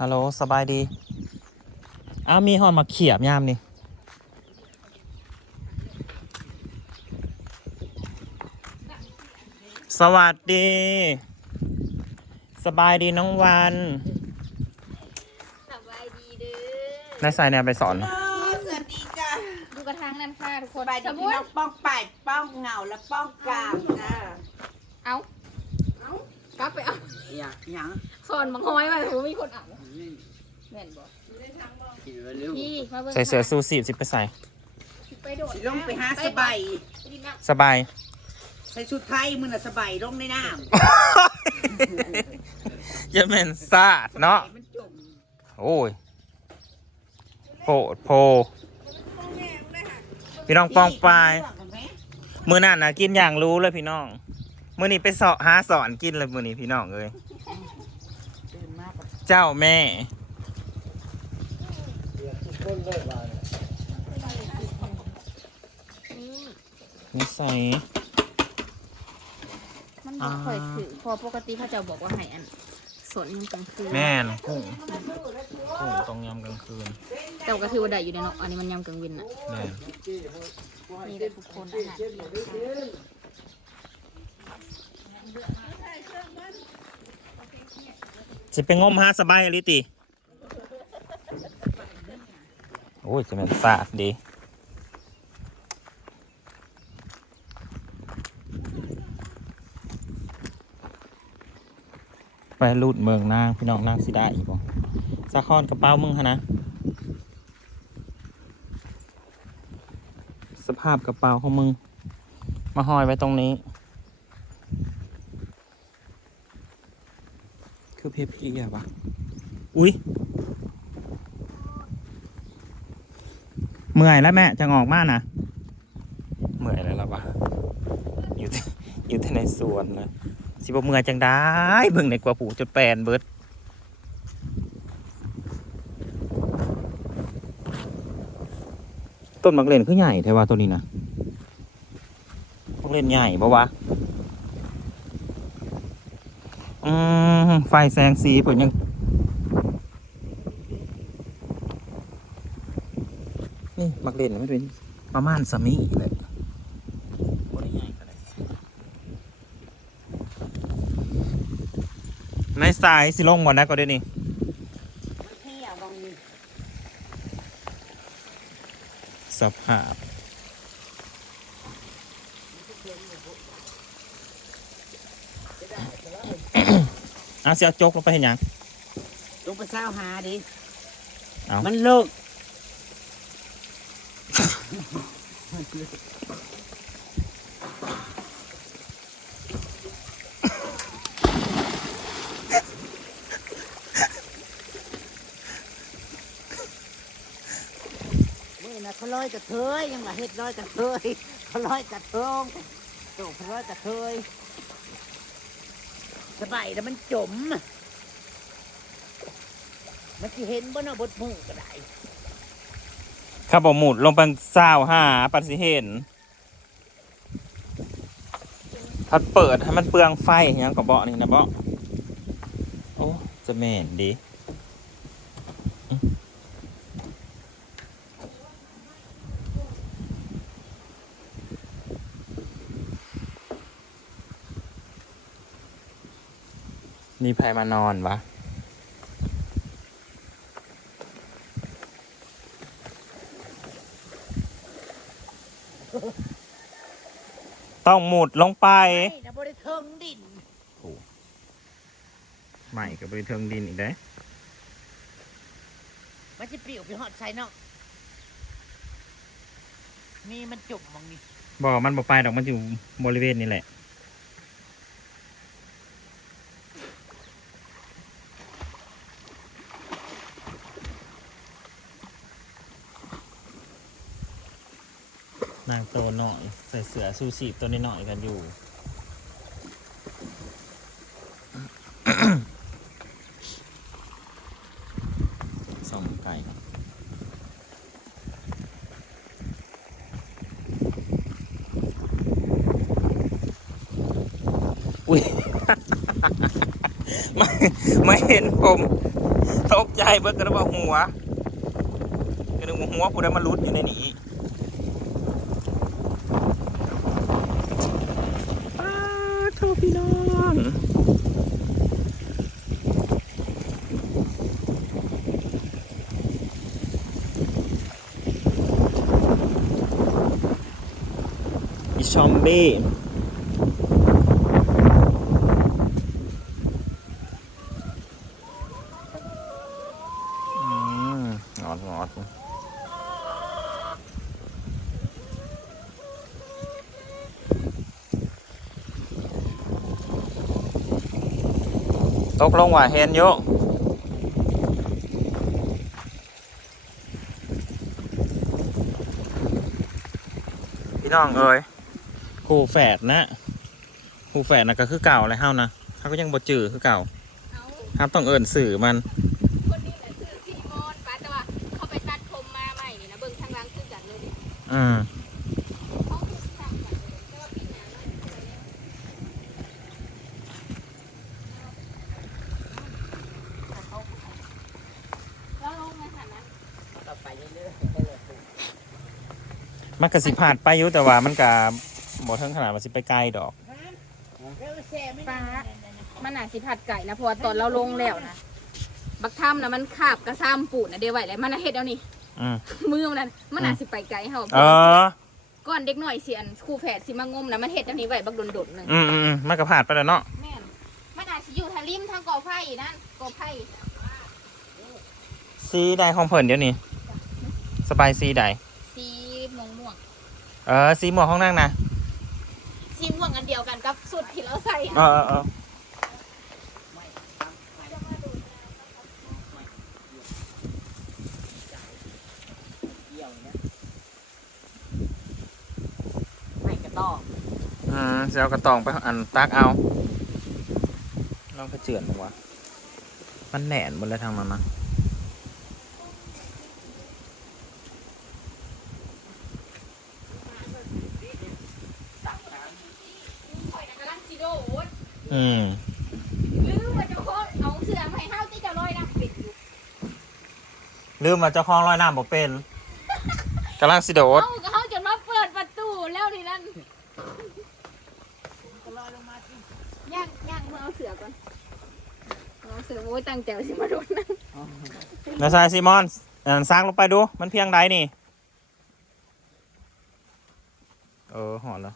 ฮัลโหลสบายดี อ้าวมีหอนมาเขียบยามนี่สวัสดี สบายดีน้องวันสบายดีเด้อนายสายแนวไปสอน สวัสดีจ้ะดูกระทังนั่นค่ะทุกคสนบายดีสมมุพี่ติน้องป้องปัดป้องเหงาและป้องกามจ้ะเอากลับไปเอาอย่างอย่างสอนบังห้อยมาถูมีคนเอา แม่นบอกพี่มาเบิ่งใส่เสื้อซูสีสิไปใส่ ไปโดดสิลงไปหาสบายไปดินน้สบาย ใส่ชุดไทยมือน่ะสบายลงในน้อย่าแม่นซาดำเนาะ มันจมโอ้ยโพดโพ พี่น้องปองปลาย มือนั่นนะกินอย่างรู้เลยพี่น้อง มือนี้ไปสอบหาสอนกินเลยมือนี้พี่น้องเลยตื่นมาแบบเจ้าแม่ำนี่นิสัย มันบ่ค่อยถือพอปกติเขาจะบอกว่าให้อันสนยามกลางคืนแม่นกุ้งกุ้งตรงยำกลางคืนแต่ก็ถือว่าได้อยู่ในเนาะอันนี้มันยามกลางวินน่ะแม่นนี่ได้ทุกคนอาหารเที่ยงค่ะจะไปงมหาสบายอลิติ โอ้ย จะเป็นสาดดีไปลูดเมืองนาง พี่น้องนางสิได้อีกบ่สะคอนกระเป๋ามึงฮะนะ สภาพกระเป๋าของมึง มาห้อยไว้ตรงนี้ คือเพพีอะวะ อุ๊ย เมื่อยแล้วแม่จะออกมานะเมื่อยแล้วล่ะวะอยู่ที่อยู่ที่ในสวนเลยสิบเมื่อยจังได้เบิ่งในกว่าผูจนแปลนเบิดต้นมักเล่นคือใหญ่แท้ว่าตัวนี้นะมักเล่นใหญ่ปะวะอืมไฟแสงสีเปิดยัง นี่มักเล่นไม่เป็นประมาณสมีเลยบ่ได้ใหญ่ขนาดในสายสิลงหมดนะก็ได้นี่เที่ยวบางนี้สภาพอะเสียจกลงไปเห็นยังลงไปเศร้าหาดิเอ้ามัมันเลิก มื่อนะเขาลอยกระเทยยังมาเฮ็ดลอยกระเทยเขาลอยกระทงโตเขาลอยกระเทยสบายแล้วมันจม มันจะเห็นบ่เนาะบดมือก็ได้ ข้าบอกหมุดลงไปซาวหาปัสิเห็นพัดเปิดให้มันเปลืองไฟอหยังกับเบาะนี่นะเบาะโอ้จะเหม็นดีมีใครมานอนวะ ต้องหมุดลงไปไม่นะบริเทิงดินใหม่กับบริเทิงดินอีกได้มันจะปลิวไปหอดใส่เนาะนี่มันจุ่มมองนี่บอกมันบอกไปดอกมันอยู่บริเวณนี้แหละ นางโตห น่อยใส่เสือซูชีตัวนี้หน่อยกันอยู่ ส่องไก่อุ้ยไม่ไม่เห็นผมตกใจเบิดกระบอกหัวกระบอกหัวผู้ใดมาลุดอยู่ในนี้อ้าวโทษ พี่น้องอีชอมเบ้ อืมงอดงอด ตกลงว่าเห็นอยู่พี่น้องเอ้ยคู่แฝดนะคู่แฝดนะก็คือเก่าเลยเฮานะเขาก็ยังบ่จือคือเก่าเอาครับต้องเอินสื่อมันคนนี้แหละชื่อซีมอนป้าแต่ว่าเขาไปตัดผมมาใหม่นี่นะเบิ่งทางหล่างคือกันเลยดิอืมเขาคือทางกันเลยแต่ว่าปีหน้ามันสวยเนี่ยแล้วลงมาหันนั้น ต่อไปเรื่อย มัน ก็สิผ่านไปอยู่แต่ว่ามันก็บ่ถึงขนาดว่าสิไปไกลดอกๆเร็วแช่ไม่ได้มันน่าสิผัดไก่นะเพราะว่าตอนเราลงแล้วนะบักถ้ำนะมันคาบกระซ้ำปูดนะเดี๋ยวไหวเลยมันน่ะเฮ็ดเอานี่ อืมมือมันนั่นมันน่าสิไปไกลเฮาเออ ก่อนเด็กหน่อยเสียนครูแฝดสิมางมนะมันเฮ็ดอันนี้ไว้บักโดดๆหนึงอืมอืมอืมมันก็ผ่านไปแล้วเนาะแม่นมันอาจสิอยู่ทางริมทางกอไผ่นั่นกอไผ่ซีได้ของเพิ่นเดี๋ยวนี้สบายซีได้สีม่วงม่วง เออซีหมวกห้องนั่งนะๆสีม่วงอันเดียวกันกับสุดที่เราใส่เออเออเออเกี่ยวเนี่ยไม่กระต้องอืมสิเอากระตองไปอันตักเอาลองกระเจือนดูวะมันแหนนหมดเลยทางนั้นนะ ข่อยน่ะกำลังสิโดด อืมหรือว่าเจะโคตรเอาเสื้อมาให้เฮาที่จะลอยน้ำเป็ดอยู่ลืมมาเจ้าของร้อยน้ำบ่เป็นกำลังสิโดดเฮาก็เฮาจนมาเปิดประตูแล้วนี่นั่นก็ลอยลงมาที่ย่างย่างมือเอาเสือก่อนเอาเสือโอ้ยตั้งใจว่าสิมาโดดนั่นนาซายซีมอนอันซักลงไปดู มันเพียงใดนี่ เออหอนแล้ว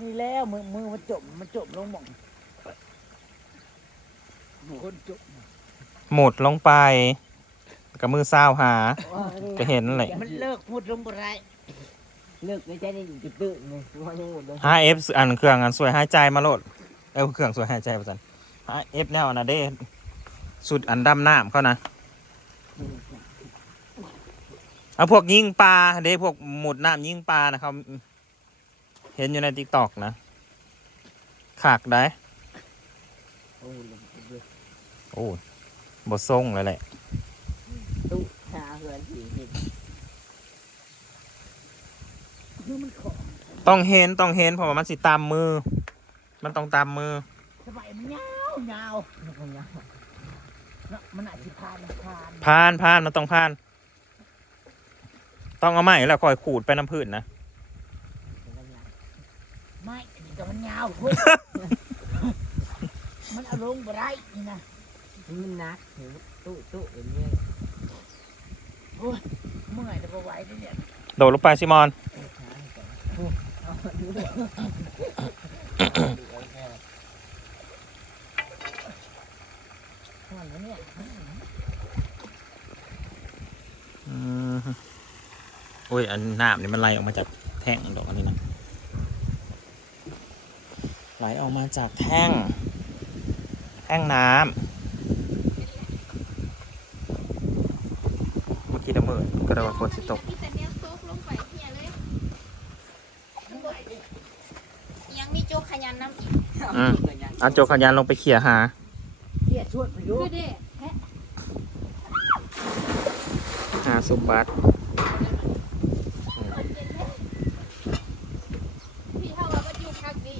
นี่แล้วมือมือมันจมมันจมลงหม่องคนจมหมุดลงไปกับมือซ้าวหา ก็เห็นนั่นแหละ มันเลิกพูดลงบ่ได้เลิกไม่ใช่ได้จุดตื่นเลยว่ายังหมดเลยห้าเอฟอันเครื่องอันสวยหายใจมาโลดเออเครื่องสวยหายใจประจันห้าเอฟแนวอันนะเด้สุดอันดำน้ำเขานะเอาพวกยิงปลาเด้พวกหมุดน้ำยิงปลานะเขา เห็นอยู่ในติ๊กตอกนะ ขากได้ โอ้ลงไปเลยโอ้บททรงเลยแหละตู้ชาเหือนผีเห็นคือมันของต้องเห็นต้องเห็นเพราะว่ามันสิตามมือ มันต้องตามมือสมัยมันยาวยาวมันยาวเนาะมันอาจจะพานพานพานพานมันต้องพาน ต้องเอาไม้แล้วคอยขูดไปน้ำพืชนะ ไม่อันนี้ก็มันยาวพุ่มันเอาลงบ่ได้นี่นะมันนักตู้ตู้อย่างเงี้ยโอ้ยเมื่อยจะไปไหวดิเนี่ยโดดลงไปซิมอนเนี่ยอืมโอ้ยอันน้ำนี่มันไหลออกมาจากแท่งดอกอันนี้นะ ไหลออกมาจากแท่ง แท่งน้ำเมื่อกี้น้ำมือก็ได้ว่าฝนสิตกที่จะเนี้ยโต๊ะลงไปเฮียเลยยังมีโจ๊กขยันน้ำอีกอืมอันโจกขยันลงไปเขี่ยหาเกียชวดไปดูคือเด้แฮะหาสุบัต พี่เฮาว่ามันอยู่คักดี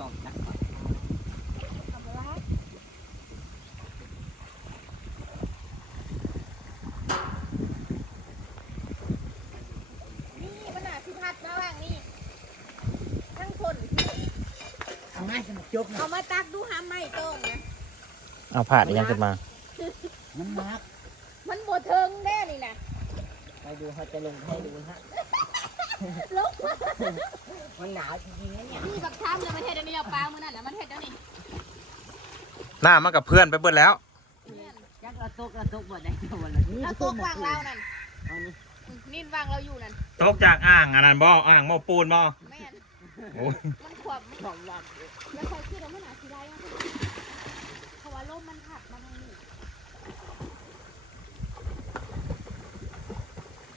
ต้องนัก สมัครจบนะ เอามาตักดูหาไม่ต้มนะเอาผ่านอีกยังขึ้นมามันนักมันบ่เทิงแน่นี่นะไปดูเขาจะลงให้ดูฮะลงมามันหนาวจริงๆนะเนี่ยนี่บักทำเลยมันเฮ็ดอันนี้เอาปลามื้อนั่นน่ะมันเฮ็ดอันนี้หน้ามากับเพื่อนไปเบิดแล้วจักเราตกเราตกบ่ได้ตัวละนี่เอาตัววางเรานั่นเอานี่นี่วางเราอยู่นั่นตกจากอ่างอันนั้นบ่อ่างบ่ปูนบ่แม่นโอ้ยมันข วบของวัดแล้วคอยคิดว่ามันหาสิได้ยังเพราะว่าลมมันพัดมาทางนี้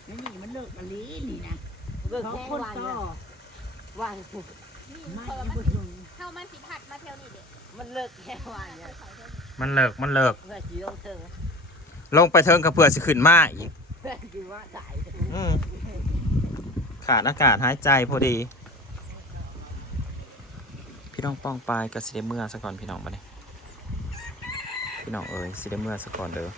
นี่นี่มันเลิกมาลีนี่นะเลิกแค่วันก็วางนี่ไม่เพราะว่าไม่มันถึงเข้ามันสิพัดมาแถวนี้เด็มันเลิกแค่วันเนี่ยมันเลิกมันเลิก เพื่อสีลงเทิงลงไปเทิงกับเพื่อสิขึ้นมาอีก เพื่อสีว่าสายอืมขาดอากาศหายใจพอดี พี่น้องป้องปลายกับสิเดเมื่อซะก่อนพี่น้องมาเนี่ยพี่น้องเอ๋ยสิเดเมื่อซะก่อนเด้อ